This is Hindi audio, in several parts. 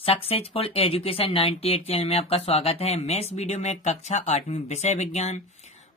सक्सेसफुल एजुकेशन 98 चैनल में आपका स्वागत है। मैं इस वीडियो में कक्षा 8वीं विषय विज्ञान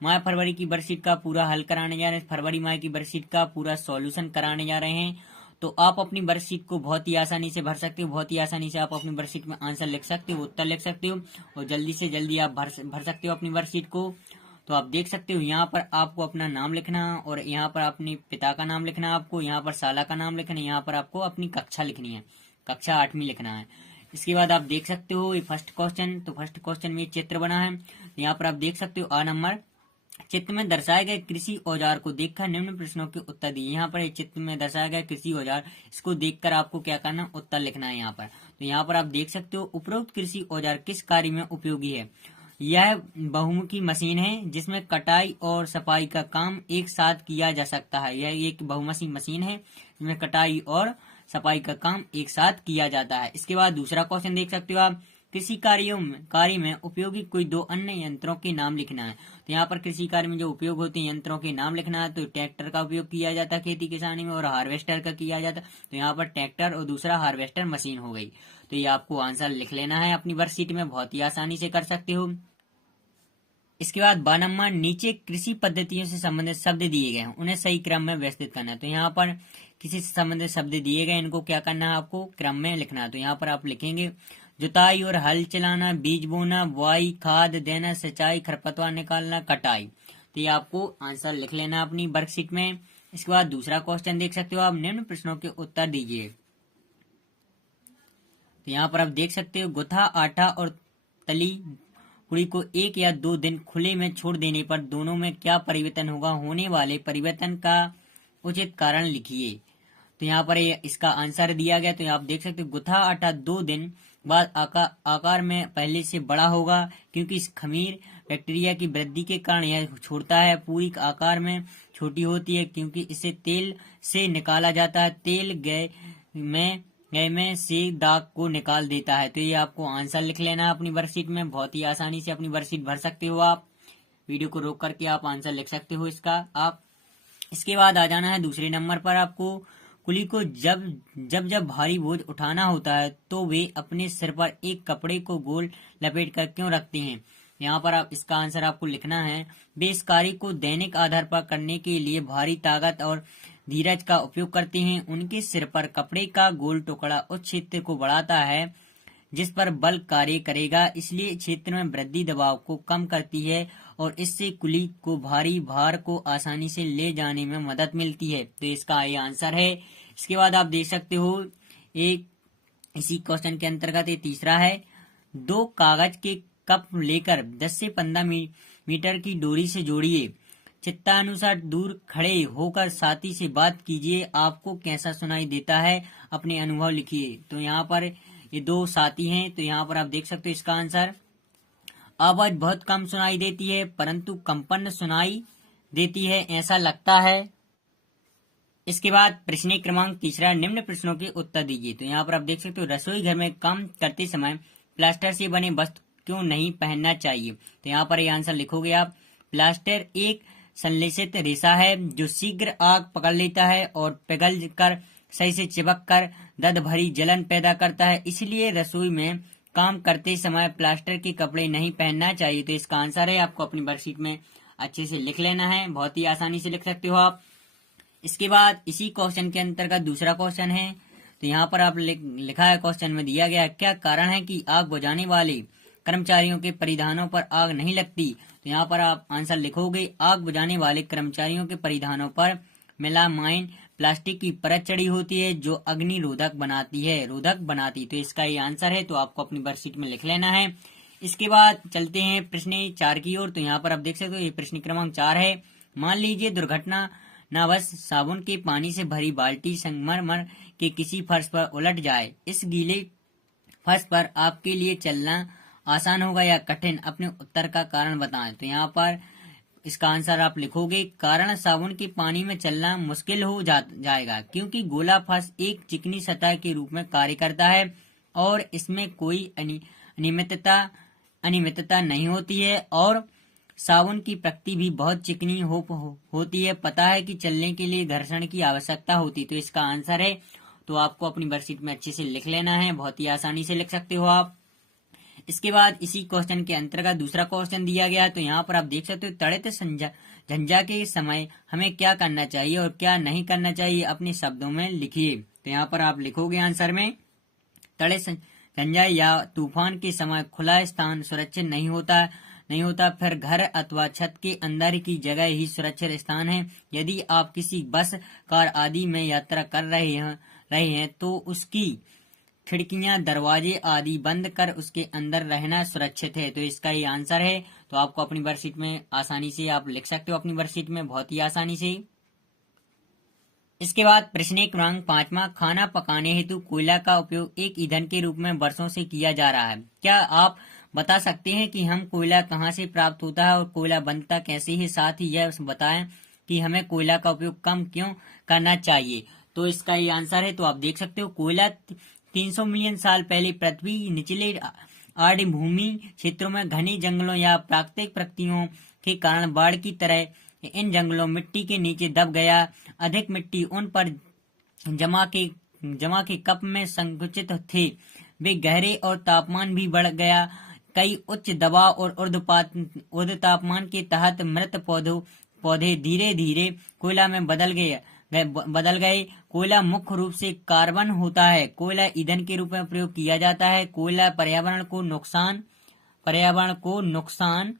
माह फरवरी की वर्कशीट का पूरा हल कराने जा रहे हैं। फरवरी माह की वर्कशीट का पूरा सॉल्यूशन कराने जा रहे हैं। तो आप अपनी वर्कशीट को बहुत ही आसानी से भर सकते हो। बहुत ही आसानी से आप अपनी वर्कशीट में आंसर लिख सकते हो, उत्तर लिख सकते हो और जल्दी से जल्दी आप भर सकते हो अपनी वर्कशीट को। तो आप देख सकते हो यहाँ पर आपको अपना नाम लिखना और यहाँ पर अपने पिता का नाम लिखना, आपको यहाँ पर शाला का नाम लिखना, यहाँ पर आपको अपनी कक्षा लिखनी है, कक्षा 8वीं लिखना है। इसके बाद आप देख सकते हो ये फर्स्ट क्वेश्चन। तो फर्स्ट क्वेश्चन में चित्र बना है। यहाँ पर आप देख सकते हो आ नंबर, चित्र में दर्शाए गए कृषि औजार को देखकर निम्न प्रश्नों के उत्तर दिए। यहाँ पर चित्र में दर्शाया गया कृषि औजार, इसको देखकर आपको क्या करना, उत्तर लिखना है यहाँ पर। तो यहाँ पर आप देख सकते हो उपरोक्त कृषि औजार किस कार्य में उपयोगी है। यह बहुमुखी मशीन है जिसमें कटाई और सफाई का काम एक साथ किया जा सकता है। यह एक बहुमुखी मशीन है जिसमें कटाई और सफाई का काम एक साथ किया जाता है। इसके बाद दूसरा क्वेश्चन देख सकते हो आप, कृषि कार्य में उपयोगी कोई दो अन्य यंत्रों के नाम लिखना है। तो यहाँ पर कृषि कार्य में जो उपयोग होते हैं यंत्रों के नाम लिखना है। तो ट्रैक्टर का उपयोग किया जाता है खेती किसानी में और हार्वेस्टर का किया जाता है। तो यहाँ पर ट्रैक्टर और दूसरा हार्वेस्टर मशीन हो गई। तो ये आपको आंसर लिख लेना है अपनी वर्कशीट में, बहुत ही आसानी से कर सकते हो। इसके बाद ब नंबर, नीचे कृषि पद्धतियों से संबंधित शब्द दिए गए हैं, उन्हें सही क्रम में व्यवस्थित करना है। तो यहाँ पर किसी से संबंधित शब्द दिए गए, इनको क्या करना है, आपको क्रम में लिखना है। तो यहाँ पर आप लिखेंगे जुताई और हल चलाना, बीज बोना, बुआई, खाद देना, सिंचाई, खरपतवार निकालना, कटाई। तो ये आपको आंसर लिख लेना अपनी वर्कशीट में। इसके बाद दूसरा क्वेश्चन देख सकते हो आप, निम्न प्रश्नों के उत्तर दीजिए। तो यहाँ पर आप देख सकते हो गुथा आटा और तली कुड़ी को 1 या 2 दिन खुले में छोड़ देने पर दोनों में क्या परिवर्तन होगा, होने वाले परिवर्तन का उचित कारण लिखिए। तो यहाँ पर इसका आंसर दिया गया। तो आप देख सकते हो गुथा आटा 2 दिन बाद आकार में पहले से बड़ा होगा, क्योंकि इस खमीर बैक्टीरिया की वृद्धि के कारण यह छोड़ता है। पूरी आकार में छोटी होती है क्योंकि इसे तेल से निकाला जाता है। तेल गए में से दाग को निकाल देता है। तो ये आपको आंसर लिख लेना है अपनी वर्कशीट में। बहुत ही आसानी से अपनी वर्कशीट भर सकते हो आप। वीडियो को रोक करके आप आंसर लिख सकते हो इसका आप। इसके बाद आ जाना है दूसरे नंबर पर। आपको कुली को जब भारी बोझ उठाना होता है तो वे अपने सिर पर एक कपड़े को गोल लपेट कर क्यों रखते हैं। यहाँ पर आप इसका आंसर आपको लिखना है। वे इस कार्य को दैनिक आधार पर करने के लिए भारी ताकत और धीरज का उपयोग करते हैं। उनके सिर पर कपड़े का गोल टुकड़ा उस क्षेत्र को बढ़ाता है जिस पर बल कार्य करेगा, इसलिए क्षेत्र में वृद्धि दबाव को कम करती है और इससे कुली को भारी भार को आसानी से ले जाने में मदद मिलती है। तो इसका ये आंसर है। इसके बाद आप देख सकते हो एक इसी क्वेश्चन के अंतर्गत ये तीसरा है, 2 कागज के कप लेकर 10 से 15 मीटर की डोरी से जोड़िए। चित्तानुसार दूर खड़े होकर साथी से बात कीजिए, आपको कैसा सुनाई देता है, अपने अनुभव लिखिए। तो यहाँ पर ये 2 साथी हैं। तो यहाँ पर आप देख सकते हो इसका आंसर, आवाज बहुत कम सुनाई देती है परंतु कंपन सुनाई देती है, ऐसा लगता है। इसके बाद प्रश्न क्रमांक तीसरा, निम्न प्रश्नों के उत्तर दीजिए। तो यहाँ पर आप देख सकते हो रसोई घर में काम करते समय प्लास्टर से बने वस्त्र क्यों नहीं पहनना चाहिए। तो यहाँ पर ये आंसर लिखोगे आप। प्लास्टर एक संश्लेषित रेशा है जो शीघ्र आग पकड़ लेता है और पिघल कर सही से चिपक कर दर्द भरी जलन पैदा करता है, इसलिए रसोई में काम करते समय प्लास्टर के कपड़े नहीं पहनना चाहिए। तो इसका आंसर है, आपको अपनी वर्कशीट में अच्छे से लिख लेना है, बहुत ही आसानी से लिख सकते हो आप। इसके बाद इसी क्वेश्चन के अंतर्गत दूसरा क्वेश्चन है। तो यहाँ पर आप लिखा है, क्वेश्चन में दिया गया क्या कारण है कि आग बुझाने वाले कर्मचारियों के परिधानों पर आग नहीं लगती। तो यहाँ पर आप आंसर लिखोगे, आग बुझाने वाले कर्मचारियों के परिधानों पर मेलामाइन प्लास्टिक की परत चढ़ी होती है जो अग्नि रोधक बनाती। तो इसका ये आंसर है। तो आपको अपनी वर्कशीट में लिख लेना है। इसके बाद चलते हैं प्रश्न 4 की ओर। तो यहाँ पर आप देख सकते हो ये प्रश्न क्रमांक 4 है। मान लीजिए दुर्घटना नवश साबुन के पानी से भरी बाल्टी संगमरमर के किसी फर्श पर उलट जाए। इस गीले फर्श पर आपके लिए चलना आसान होगा या कठिन, अपने उत्तर का कारण बताएं। तो यहाँ पर इसका आंसर आप लिखोगे, कारण साबुन के पानी में चलना मुश्किल हो जाएगा क्योंकि गोला फर्श एक चिकनी सतह के रूप में कार्य करता है और इसमें कोई अनियमितता नहीं होती है और साबुन की प्रकृति भी बहुत चिकनी होती है। पता है कि चलने के लिए घर्षण की आवश्यकता होती। तो इसका आंसर है तो आपको अपनी वर्कशीट में अच्छे से लिख लेना है, बहुत ही आसानी से लिख सकते हो आप। इसके बाद इसी क्वेश्चन के अंतर्गत दूसरा क्वेश्चन दिया गया है, तो यहाँ पर आप देख सकते हो तड़ित झंझा के समय हमें क्या करना चाहिए और क्या नहीं करना चाहिए, अपने शब्दों में लिखिए। तो यहाँ पर आप लिखोगे आंसर में, तड़ित झंझा या तूफान के समय खुला स्थान सुरक्षित नहीं होता, फिर घर अथवा छत के अंदर की जगह ही सुरक्षित स्थान है। यदि आप किसी बस, कार आदि में यात्रा कर रहे हैं तो उसकी खिड़कियां, दरवाजे आदि बंद कर उसके अंदर रहना सुरक्षित है। तो इसका ये आंसर है। तो आपको अपनी वर्कशीट में आसानी से आप लिख सकते हो, अपनी वर्कशीट में बहुत ही आसानी से। इसके बाद प्रश्न क्रमांक 5वां, खाना पकाने हेतु कोयला का उपयोग एक ईंधन के रूप में वर्षों से किया जा रहा है। क्या आप बता सकते हैं कि हम कोयला कहाँ से प्राप्त होता है और कोयला बनता कैसे है? साथ ही यह बताएं कि हमें कोयला का उपयोग कम क्यों करना चाहिए। तो इसका ये आंसर है। तो आप देख सकते हो, कोयला 300 मिलियन साल पहले पृथ्वी निचले आर्द्रभूमि क्षेत्रों में घने जंगलों या प्राकृतिक प्रकृतियों के कारण बाढ़ की तरह इन जंगलों मिट्टी के नीचे दब गया। अधिक मिट्टी उन पर जमा के कप में संकुचित थे। वे गहरे और तापमान भी बढ़ गया। कई उच्च दबाव और ऊर्ध्व तापमान के तहत मृत पौधे धीरे धीरे कोयला में बदल गए। कोयला मुख्य रूप से कार्बन होता है। कोयला ईंधन के रूप में प्रयोग किया जाता है। कोयला पर्यावरण को नुकसान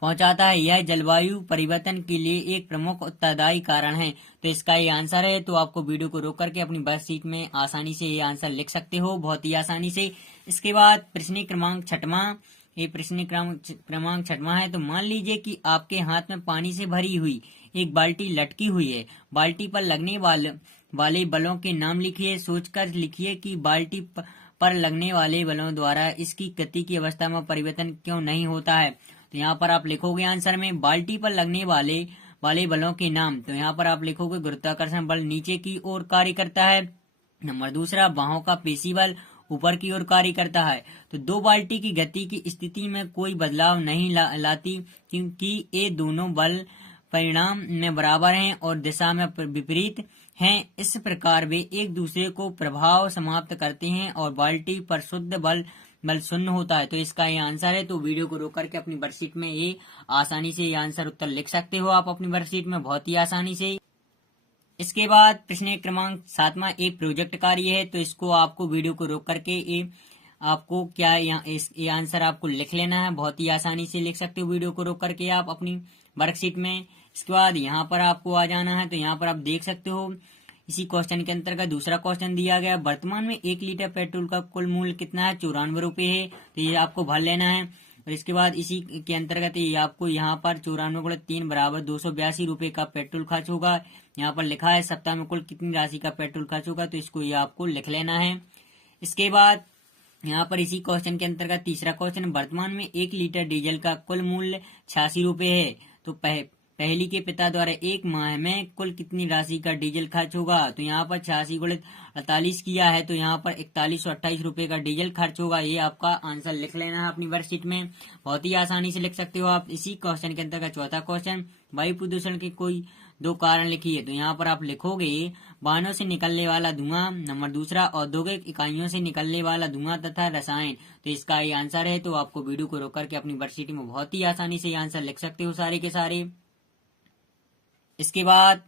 पहुंचाता है। यह जलवायु परिवर्तन के लिए एक प्रमुख उत्तरदायी कारण है। तो इसका ये आंसर है। तो आपको वीडियो को रोक करके अपनी वर्कशीट में आसानी से ये आंसर लिख सकते हो, बहुत ही आसानी से। इसके बाद प्रश्न क्रमांक 6वां, ये प्रश्न क्रमांक 6वां है। तो मान लीजिए कि आपके हाथ में पानी से भरी हुई एक बाल्टी लटकी हुई है। बाल्टी पर लगने वाले बलों के नाम लिखिए। सोचकर लिखिए कि बाल्टी पर लगने वाले बलों द्वारा इसकी गति की अवस्था में परिवर्तन क्यों नहीं होता है। तो यहाँ पर आप लिखोगे आंसर में, बाल्टी पर लगने वाले बलों के नाम। तो यहाँ पर आप लिखोगे, गुरुत्वाकर्षण बल नीचे की ओर कार्य करता है। नंबर दूसरा, बाहों का पेशी बल ऊपर की ओर कार्य करता है। तो दो बाल्टी की गति की स्थिति में कोई बदलाव नहीं लाती, क्योंकि ये दोनों बल परिणाम में बराबर हैं और दिशा में विपरीत हैं। इस प्रकार वे एक दूसरे को प्रभाव समाप्त करते हैं और बाल्टी पर शुद्ध बल शून्य होता है। तो इसका ये आंसर है। तो वीडियो को रोक करके अपनी वर्कशीट में ये आसानी से ये आंसर उत्तर लिख सकते हो आप अपनी वर्कशीट में, बहुत ही आसानी से। इसके बाद प्रश्न क्रमांक 7वां एक प्रोजेक्ट कार्य है। तो इसको आपको वीडियो को रोक करके आपको क्या ये आंसर आपको लिख लेना है, बहुत ही आसानी से लिख सकते हो वीडियो को रोक करके आप अपनी वर्कशीट में। इसके बाद यहाँ पर आपको आ जाना है। तो यहाँ पर आप देख सकते हो, इसी क्वेश्चन के अंतर्गत दूसरा क्वेश्चन दिया गया, वर्तमान में 1 लीटर पेट्रोल का कुल मूल्य कितना है? 94 रुपये है। तो ये आपको भर लेना है। और इसके बाद इसी के अंतर्गत ये आपको यहाँ पर 94 × 3 बराबर 282 रुपये का पेट्रोल खर्च होगा। यहाँ पर लिखा है सप्ताह में कुल कितनी राशि का पेट्रोल खर्च होगा, तो इसको ये आपको लिख लेना है। इसके बाद यहाँ पर इसी क्वेश्चन के अंतर्गत तीसरा क्वेश्चन, वर्तमान में 1 लीटर डीजल का कुल मूल्य 86 रुपये है। तो पहली के पिता द्वारा एक माह में कुल कितनी राशि का डीजल खर्च होगा? तो यहाँ पर 86 × 48 किया है, तो यहाँ पर 4128 रुपये का डीजल खर्च होगा। ये आपका आंसर लिख लेना है अपनी वर्कशीट में, बहुत ही आसानी से लिख सकते हो आप। इसी क्वेश्चन के अंतर्गत चौथा क्वेश्चन, वायु प्रदूषण के कोई 2 कारण लिखिए। तो यहाँ पर आप लिखोगे, वाहनों से निकलने वाला धुआं, नंबर दूसरा औद्योगिक इकाइयों से निकलने वाला धुआं तथा रसायन। तो इसका ये आंसर है। तो आपको वीडियो को रोक करके अपनी वर्कशीट में बहुत ही आसानी से ये आंसर लिख सकते हो सारे के सारे। इसके बाद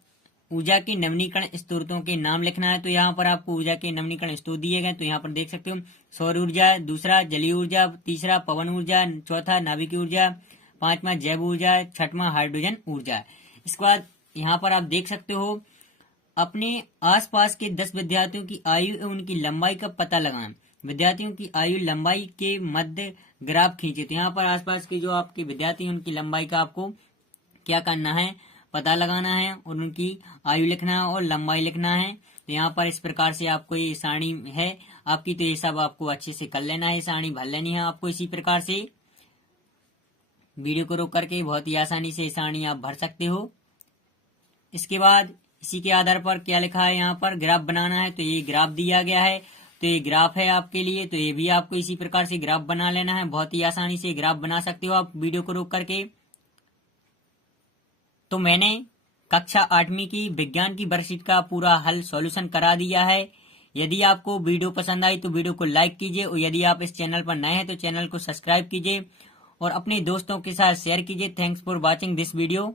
ऊर्जा के नवीनीकरण स्रोतों के नाम लिखना है। तो यहाँ पर आपको ऊर्जा के नवीनीकरण स्रोत दिए गए। तो यहाँ पर देख सकते हो, सौर ऊर्जा, दूसरा जलीय ऊर्जा, तीसरा पवन ऊर्जा, चौथा नाभिकीय ऊर्जा, 5वां जैव ऊर्जा, 6वां हाइड्रोजन ऊर्जा। इसके बाद यहाँ पर आप देख सकते हो, अपने आसपास के 10 विद्यार्थियों की आयु एवं उनकी लंबाई का पता लगाएं। विद्यार्थियों की आयु लंबाई के मध्य ग्राफ खींचे। तो यहाँ पर आसपास के जो आपके विद्यार्थी हैं उनकी लंबाई का आपको क्या करना है, पता लगाना है और उनकी आयु लिखना है और लंबाई लिखना है। तो यहाँ पर इस प्रकार से आपको ये सारणी है आपकी, तो ये सब आपको अच्छे से कर लेना है, सारणी भर लेनी है आपको। इसी प्रकार से वीडियो को रोक करके बहुत ही आसानी से सारणी आप भर सकते हो। इसके बाद इसी के आधार पर क्या लिखा है, यहाँ पर ग्राफ बनाना है। तो ये ग्राफ दिया गया है, तो ये ग्राफ है आपके लिए। तो ये भी आपको इसी प्रकार से ग्राफ बना लेना है, बहुत ही आसानी से ग्राफ बना सकते हो आप वीडियो को रोक करके। तो मैंने कक्षा 8वीं की विज्ञान की वर्कशीट का पूरा हल सॉल्यूशन करा दिया है। यदि आपको वीडियो पसंद आई तो वीडियो को लाइक कीजिए और यदि आप इस चैनल पर नए हैं तो चैनल को सब्सक्राइब कीजिए और अपने दोस्तों के साथ शेयर कीजिए। Thanks for watching this video.